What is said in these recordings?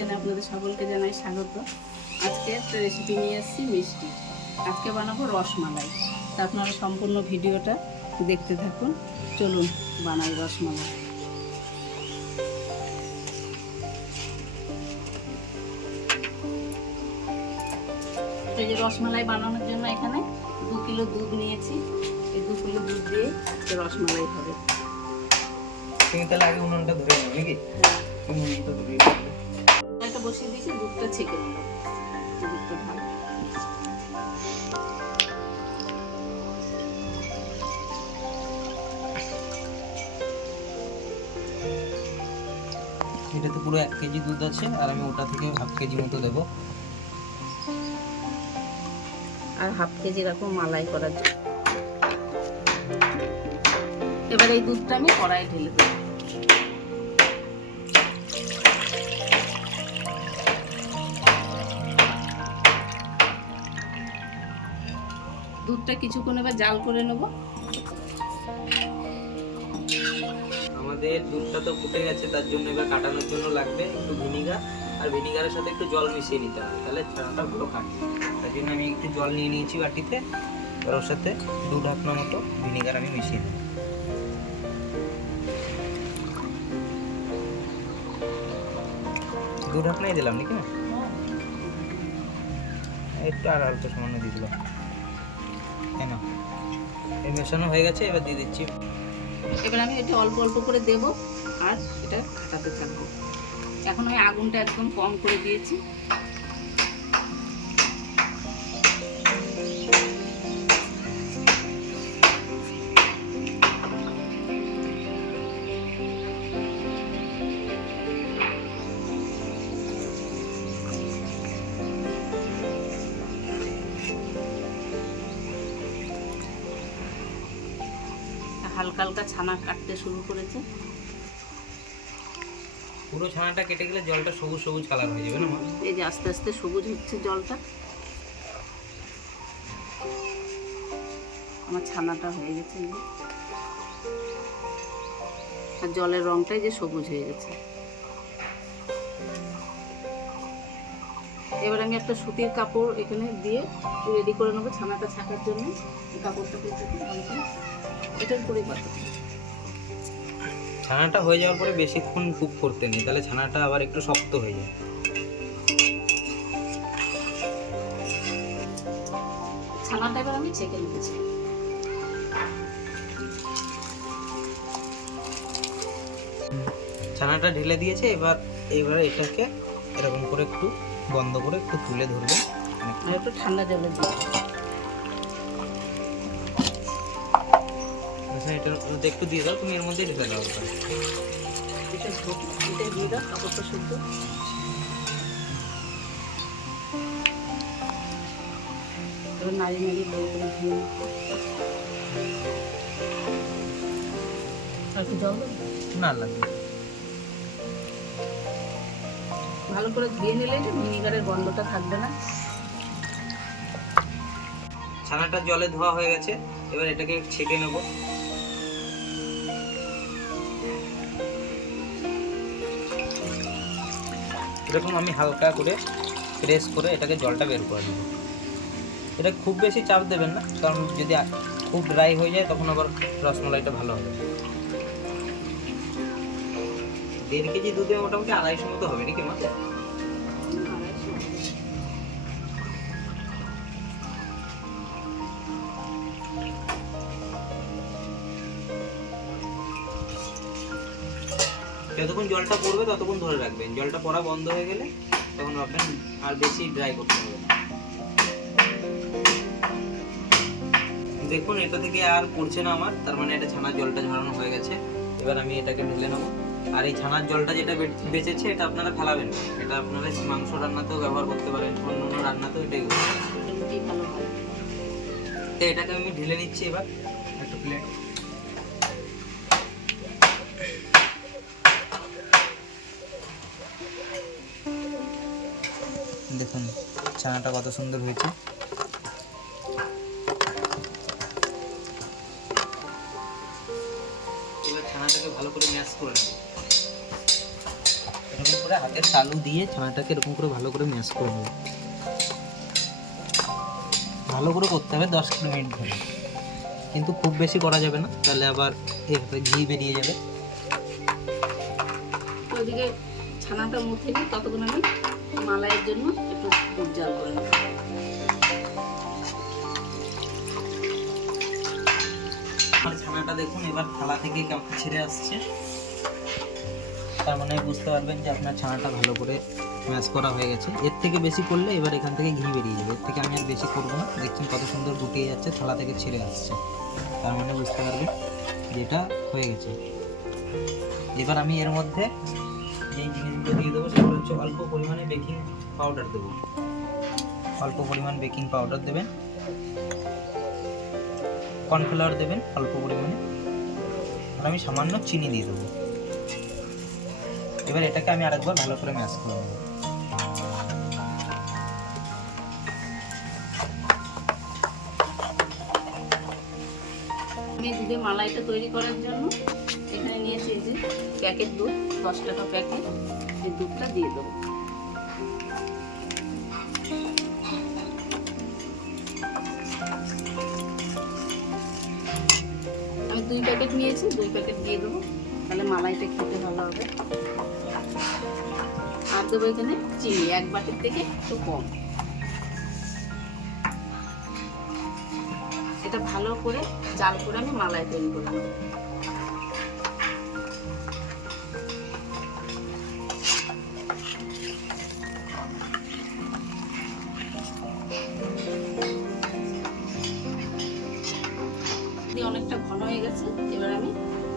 কিচেনে আপনাদের সকলকে জানাই স্বাগত। আজকে একটা রেসিপি নিয়ে এসেছি মিষ্টি। আজকে বানাবো রসমালাই। তা আপনারা সম্পূর্ণ ভিডিওটা দেখতে থাকুন। চলুন বানাই রসমালাই। এই যে রসমালাই বানানোর জন্য এখানে দু কিলো দুধ নিয়েছি। এই দু কিলো দুধ দিয়ে রসমালাই হবে। তুমি তাহলে আগে উনুনটা ধরে নাও নাকি? হ্যাঁ। উনুনটা ধরে নাও। বসিয়ে দিয়েছি দুধটা ছেঁকে নেব। দুধটা ঢাল এটাতে পুরো এক কেজি দুধ আছে আর আমি ওটা থেকে হাফ কেজি মতো দেবো। আর হাফ কেজি এরকম মালাই করার জন্য। এবার এই দুধটা আমি কড়াই ঢেলে দেবো। দুধটা কিছুক্ষণ এবার জাল করে নেব। আমাদের দুধটা তো ফুটে গেছে তার জন্য এবার কাটানোর জন্য লাগবে একটু ভিনিগার। আর ভিনিগারের সাথে একটু জল মিশিয়ে নিতে হবে তাহলে ছানাটা ভালো কাটবে। তার জন্য আমি একটু জল নিয়ে নিয়েছি বাটিতে আর ওর সাথে দু ঢাকনা মতো ভিনিগার আমি মিশিয়ে নেব। দু ঢাকনাই দিলাম নাকি? না একটু আর অল্প সামান্য দিয়ে দিলাম। তাই না এই মেশানো হয়ে গেছে, এবার দিয়ে দিচ্ছি। এবার আমি এটা অল্প অল্প করে দেব, আর এটা খাটাতে থাকব। এখন আমি আগুনটা একদম কম করে দিয়েছি। হালকা হালকা ছানা কাটতে শুরু করেছে। পুরো ছানাটা কেটে গেলে জলটা সবুজ সবুজ কালার হয়ে যাবে না? এই যে আস্তে আস্তে সবুজ হচ্ছে জলটা। আমার ছানাটা হয়ে গেছে আর জলের রংটাই যে সবুজ হয়ে গেছে। এবার আমি একটা সুতির কাপড় এখানে দিয়ে রেডি করে নেব ছানাটা ছাকার জন্য। এই করে এটার পাতা ছানাটা হয়ে যাওয়ার পরে বেশিক্ষণ কুক করতে নেই তাহলে ছানাটা আবার একটু শক্ত হয়ে যায়। ছানাটা এবার আমি ছেঁকে নিয়েছি ছানাটা ঢেলে দিয়েছে এবার এবার এটাকে এরকম করে একটু বন্ধ করে একটু তুলে ধরবে। একটু ঠান্ডা জলে দিয়ে আচ্ছা এটার মধ্যে একটু দিয়ে দাও তুমি এর মধ্যে ঢেলে দাও। এটা এটা দিয়ে দাও কাপড়টা শুদ্ধ। নাড়ি নাড়ি করে দিয়ে আর জল না লাগবে ভালো করে ধুয়ে নিলে যে ভিনিগারের গন্ধটা থাকবে না। ছানাটা জলে ধোয়া হয়ে গেছে এবার এটাকে ছেঁকে নেব। এরকম আমি হালকা করে প্রেস করে এটাকে জলটা বের করে নেব। এটা খুব বেশি চাপ দেবেন না, কারণ যদি খুব ড্রাই হয়ে যায় তখন আবার রসমলাইটা ভালো হবে। দেড় কেজি দুধে মোটামুটি আড়াইশো মতো হবে, নাকি মা? জলটা পড়বে ততক্ষণ ধরে রাখবেন। জলটা পড়া বন্ধ হয়ে গেলে তখন ভাববেন আর বেশি ড্রাই করতে হবে না। দেখুন এটা থেকে আর পড়ছে না আমার তার মানে এটা ছানার জলটা ঝরানো হয়ে গেছে। এবার আমি এটাকে ঢেলে নেব। আর এই ছানার জলটা যেটা বেঁচেছে এটা আপনারা ফেলাবেন না। এটা আপনারা মাংস রান্নাতেও ব্যবহার করতে পারেন অন্য অন্য রান্নাতেও এটাই এটাকে আমি ঢেলে নিচ্ছি এবার। একটা প্লেট ছানাটা কত সুন্দর হয়েছে। ছানাটাকে ভালো করে ম্যাশ করে নেব। এরকম করে হাতের তালু দিয়ে ছানাটাকে এরকম করে ভালো করে ম্যাশ করে নেব। ভালো করে করতে হবে দশ মিনিট ধরে। কিন্তু খুব বেশি করা যাবে না তাহলে আবার এভাবে ঘি বেরিয়ে যাবে। ওইদিকে ছানাটা মুখে নিই ততক্ষণ আমি মালাইয়ের জন্য জাল করে ছানাটা দেখুন, এবার থালা থেকে কেমন ছেড়ে আসছে। তার মানে বুঝতে পারবেন যে আপনার ছানাটা ভালো করে ম্যাশ করা হয়ে গেছে। এর থেকে বেশি করলে এবার এখান থেকে ঘি বেরিয়ে যাবে। এর থেকে আমি আর বেশি করব না। দেখছেন কত সুন্দর গুটিয়ে যাচ্ছে, থালা থেকে ছেড়ে আসছে। তার মানে বুঝতে পারবেন যে এটা হয়ে গেছে। এবার আমি এর মধ্যে যেই জিনিসগুলো দিয়ে দেবো, সেগুলো হচ্ছে অল্প পরিমাণে বেকিং পাউডার দেবো। অল্প পরিমাণ বেকিং পাউডার দেবেন। কর্নফ্লাওয়ার দেবেন অল্প পরিমাণে। আর আমি সামান্য চিনি দিয়ে দেবো। এবার এটাকে আমি আরেকবার ভালো করে ম্যাশ করে নেব। আমি দুধে মালাইটা তৈরি করার জন্য এখানে নিয়েছি যে প্যাকেট দুধ, দশ টাকা প্যাকেট। এই দুধটা দিয়ে দেবো। প্যাকেট নিয়েছি, দুই প্যাকেট দিয়ে দেবো। তাহলে মালাইটা খেতে ভালো হবে। আর দেবো এখানে চিনি, এক বাটির থেকে একটু কম। এটা ভালো করে জাল করে আমি মালাই তৈরি করব হয়ে গেছে এবার আমি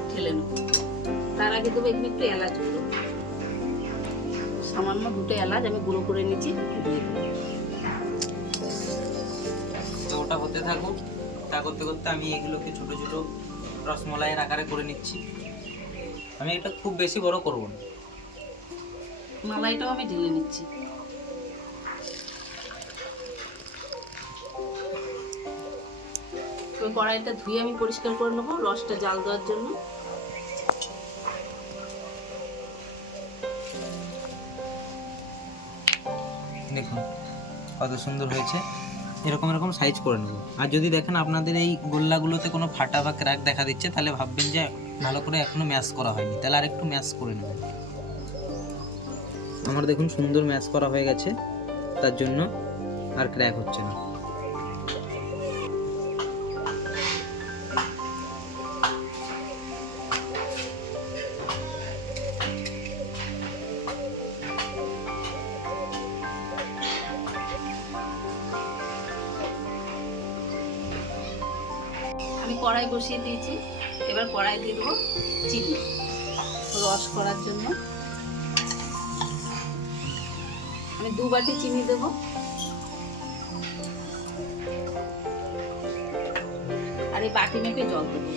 ঢেলে নেব। তার আগে দেবো এখানে একটু এলাচ গুঁড়ো। সামান্য দুটো এলাচ আমি গুঁড়ো করে নিচ্ছি। তো ওটা হতে থাকুক তা করতে করতে আমি এগুলোকে ছোট ছোট রসমলাইয়ের আকারে করে নিচ্ছি। আমি এটা খুব বেশি বড় করব না। মালাইটাও আমি ঢেলে নিচ্ছি। কড়াইটা ধুয়ে আমি পরিষ্কার করে নেব রসটা জাল দেওয়ার জন্য। দেখুন, কত সুন্দর হয়েছে। এরকম এরকম সাইজ করে নেব। আর যদি দেখেন আপনাদের এই গোল্লাগুলোতে কোনো ফাটা বা ক্র্যাক দেখা দিচ্ছে, তাহলে ভাববেন যে ভালো করে এখনও ম্যাশ করা হয়নি। তাহলে আর একটু ম্যাশ করে নেবেন আমার দেখুন সুন্দর ম্যাশ করা হয়ে গেছে, তার জন্য আর ক্র্যাক হচ্ছে না। বসিয়ে দিয়েছি। এবার কড়াই দিয়ে দেবো চিনি রস করার জন্য। আমি দু বাটি চিনি দেবো। আর এই বাটি মেপে জল দেবো।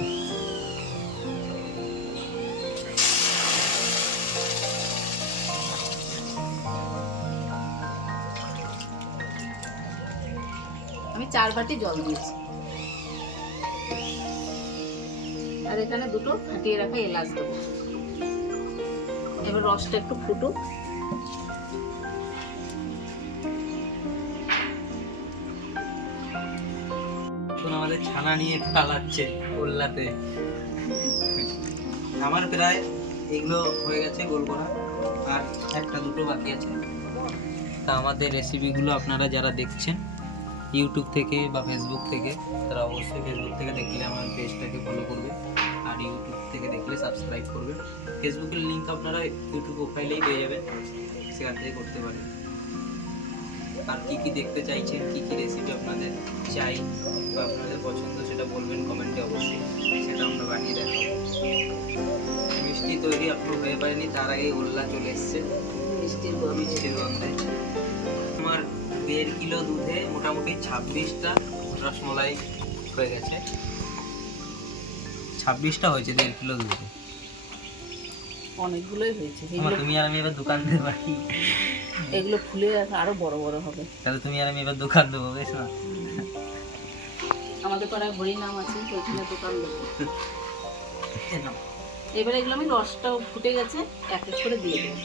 আমি চার বাটি জল দিয়েছি। আর এখানে দুটো ফাটিয়ে রাখা এলাচ দেবো। এবার রসটা একটু ফুটুক। আমাদের ছানা নিয়ে পালাচ্ছে গোল্লাতে আমার প্রায় এগুলো হয়ে গেছে গোল করা আর একটা দুটো বাকি আছে। তা আমাদের রেসিপিগুলো আপনারা যারা দেখছেন ইউটিউব থেকে বা ফেসবুক থেকে, তারা অবশ্যই ফেসবুক থেকে দেখলে আমার পেজটাকে ফলো করবে। আর ইউটিউব থেকে দেখলে সাবস্ক্রাইব করবে। ফেসবুকের লিঙ্ক আপনারা ইউটিউব প্রোফাইলেই পেয়ে যাবেন। সেখান থেকে করতে পারেন। আর কী কী দেখতে চাইছেন, কী কী রেসিপি আপনাদের চাই বা আপনাদের পছন্দ সেটা বলবেন কমেন্টে অবশ্যই। সেটা আমরা বানিয়ে দেখাবো। মিষ্টি তৈরি আপনার হয়ে পারেনি, তার আগে গোল্লা চলে এসছে। মিষ্টির মিষ্টির গন্ধে দেড় কিলো দুধে মোটামুটি ছাব্বিশটা রসমলাই হয়ে গেছে। ছাব্বিশটা হয়েছে দেড় কিলো দুধে। অনেকগুলোই হয়েছে। তুমি আর আমি এবার দোকান দিতে পারি এগুলো ফুলে আরও বড় বড় হবে। তাহলে তুমি আর আমি এবার দোকান দেবো বেশ না? আমাদের পাড়ায় হরিনাম আছে ওইখানে দোকান দেবো। এবারে এগুলো আমি রসটাও ফুটে গেছে এক এক করে দিয়ে দেবো।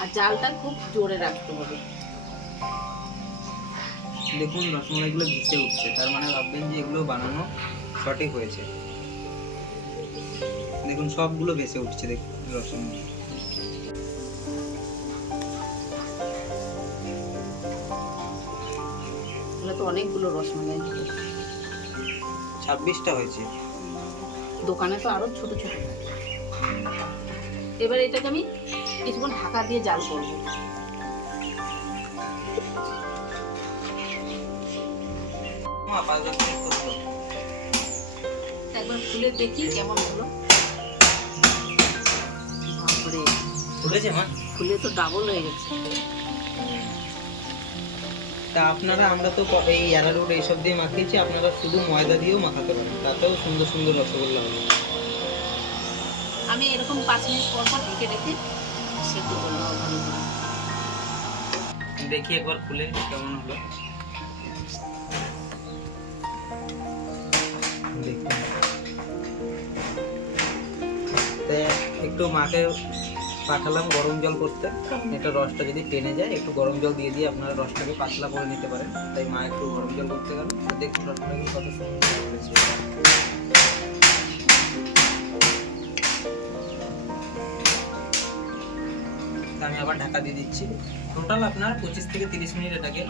আর জালটা খুব জোরে রাখতে হবে। দেখুন রসমালাইগুলো ভেসে উঠছে। তার মানে ভাববেন যে এগুলো বানানো সঠিক হয়েছে। দেখুন সবগুলো ভেসে উঠছে দেখুন রসমালাই। তো অনেকগুলো রসমালাই। ছাব্বিশটা হয়েছে। দোকানে তো আরও ছোট ছোট। এবার এটাকে আমি কিছুক্ষণ ঢাকা দিয়ে জাল করব। মা, একবার খুলে দেখি কেমন হলো। ফুলেছে মা? খুলে তো ডাবল হয়ে গেছে। তা আপনারা আমরা তো এই অ্যারারুট এইসব দিয়ে মাখিয়েছি আপনারা শুধু ময়দা দিয়েও মাখাতে পারেন। তাতেও সুন্দর সুন্দর রসগোল্লা হবে। আমি এরকম পাঁচ মিনিট পর পর ঢেকে রেখে সেদ্ধ করব। ভালো করে। দেখি একবার খুলে কেমন হলো। একটু মাকে পাঠালাম গরম জল করতে। এটা রসটা যদি টেনে যায় একটু গরম জল দিয়ে দিয়ে আপনারা রসটাকে পাতলা করে নিতে পারেন। তাই মা একটু গরম জল করতে গেল। দেখুন রসটাকে কত সুন্দর হয়েছে। আমি আবার ঢাকা দিয়ে দিচ্ছি। টোটাল আপনার পঁচিশ থেকে তিরিশ মিনিট এটাকে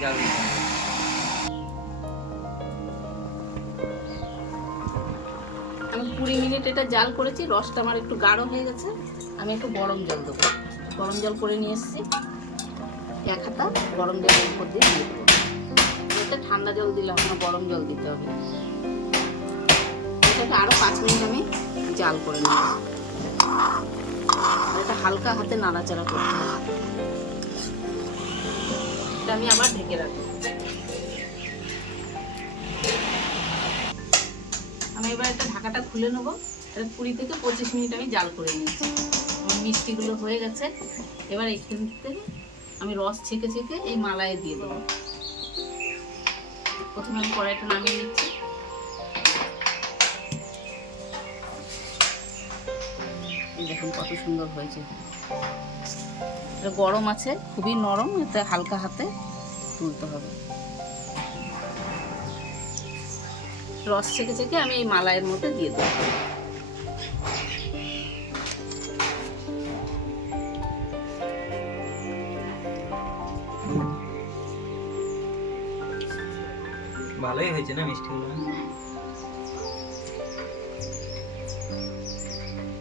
জাল দিতে হবে কুড়ি মিনিট এটা জাল করেছি, রসটা আমার একটু গাঢ় হয়ে গেছে। আমি একটু গরম জল দেবো। গরম জল করে নিয়ে এসেছি। এক হাতা গরম জলের উপর দিয়ে দিয়ে দেবো। এটা ঠান্ডা জল দিলাম না গরম জল দিতে হবে এটাকে আরও পাঁচ মিনিট আমি জাল করে নেব। এটা হালকা হাতে নাড়াচাড়া করতে হবে। এটা আমি আবার ঢেকে রাখব। আমি এবার একটা ঢাকাটা খুলে নেব। এটা কুড়ি থেকে পঁচিশ মিনিট আমি জাল করে নিয়েছি। আমার মিষ্টিগুলো হয়ে গেছে। এবার এখান থেকে আমি রস ছেঁকে ছেঁকে এই মালায় দিয়ে দেবো। প্রথমে আমি কড়াইটা নামিয়ে নিচ্ছি। দেখুন কত সুন্দর হয়েছে। গরম আছে, খুবই নরম, এতে হালকা হাতে তুলতে হবে। রস ছেঁকে ছেঁকে আমি এই মালাইয়ের মধ্যে দিয়ে দেবো। ভালোই হয়েছে না মিষ্টিগুলো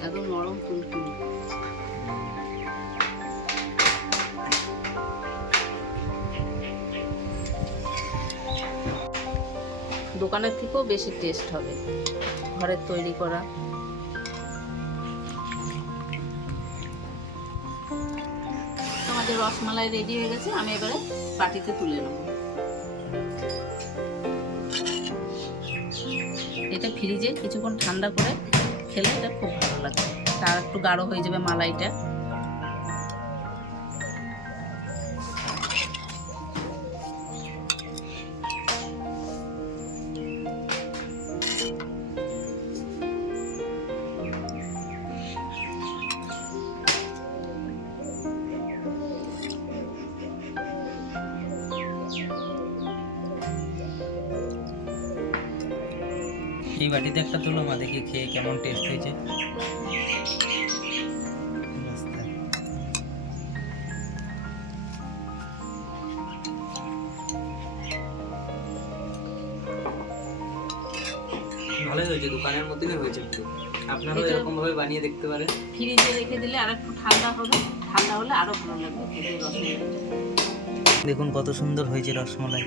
একদম নরম তুলতুলি দোকানের থেকেও বেশি টেস্ট হবে। ঘরের তৈরি করা। আমাদের রসমালাই রেডি হয়ে গেছে, আমি এবারে বাটিতে তুলে নেব। এটা ফ্রিজে কিছুক্ষণ ঠান্ডা করে খেলে এটা খুব ভালো লাগবে তার একটু গাঢ় হয়ে যাবে মালাইটা। এই বাটিতে একটা তুলো মা দেখি খেয়ে কেমন টেস্ট হয়েছে। ভালোই হয়েছে দোকানের মতনই হয়েছে একটু আপনারাও এরকম ভাবে বানিয়ে দেখতে পারেন। ফ্রিজে রেখে দিলে আর একটু ঠান্ডা হবে। ঠান্ডা হলে আরও ভালো লাগবে দেখুন কত সুন্দর হয়েছে রসমালাই।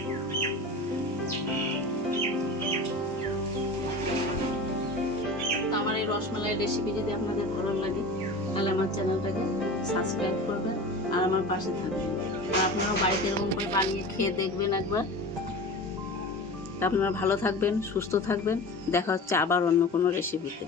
রসমালাই রেসিপি যদি আপনাদের ভালো লাগে, তাহলে আমার চ্যানেলটাকে সাবস্ক্রাইব করবেন আর আমার পাশে থাকবেন। আর আপনারাও বাড়িতে এরকম করে বানিয়ে খেয়ে দেখবেন একবার। আপনারা ভালো থাকবেন, সুস্থ থাকবেন। দেখা হচ্ছে আবার অন্য কোনো রেসিপিতে